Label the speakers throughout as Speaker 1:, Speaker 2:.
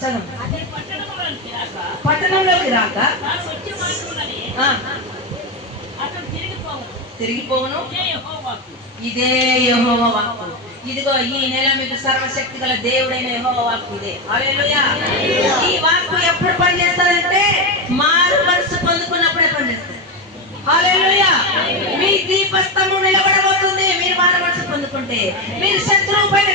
Speaker 1: చదవండి. పట్టణంలోకి రాక
Speaker 2: తిరిగిపోవను
Speaker 1: తిరిగిపోవును?
Speaker 2: ఇదే
Speaker 1: యహోవ వాక్కు. ఇదిగో ఈ నెల మీకు సర్వశక్తి గల దేవుడైన యహోవ వాక్కు ఇదే. ఈ వాక్కు ఎప్పుడు పనిచేస్తారంటే మారు మనసు పొందుకున్నప్పుడే పనిచేస్తారు మీ దీపస్తంభం నిలబడబోతుంది. మీరు మారు మనసు పొందుకుంటే మీరు శత్రువు పైన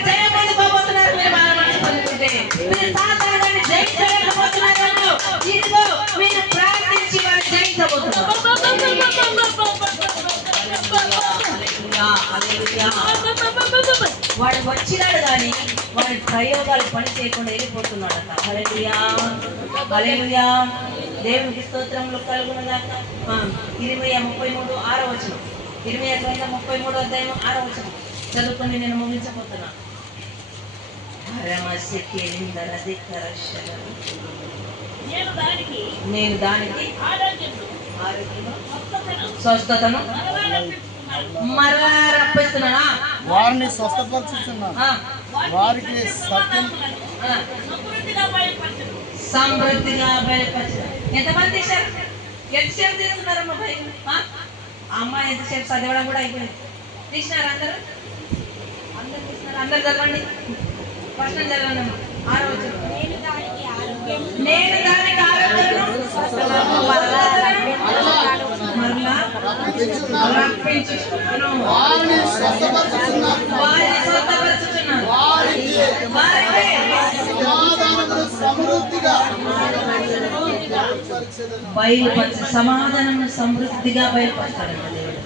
Speaker 1: వాడు వచ్చినాడు కానీ వాడి ప్రయోగాలు పని చేయకుండా వెళ్ళిపోతున్నాడట. హల్లెలూయా హల్లెలూయా దేవునికి స్తోత్రములు కలుగునగాక. ఇరవై ముప్పై మూడు ఆరో వచనం. ఇరవై గ్రంథం ముప్పై మూడు అధ్యాయం ఆరో వచనం. చదువుకొని నేను ముగించబోతున్నా.
Speaker 2: నేను దానికి
Speaker 1: నేను
Speaker 2: స్వస్థతను మరలా
Speaker 3: వారిని స్వస్థపరుచుతున్నాను వారికి సత్యం.
Speaker 2: సమృద్ధిగా బయలుపరచును.
Speaker 1: ఎంతమంది తీసుకున్నారమ్మా చదవడం కూడా అయిపోయింది. తీసినారు అందరూ? అందరు తీసినారు? అందరు చదవండి. ఫస్ట్ చదవండి అమ్మా. ఆరో. నేను దానికి మరలా రప్పించుచున్నాను.
Speaker 3: సమృద్ధిగా
Speaker 1: బయలుపరచ సమాధానం సమృద్ధిగా బయలుపరచాడు దేవుడు.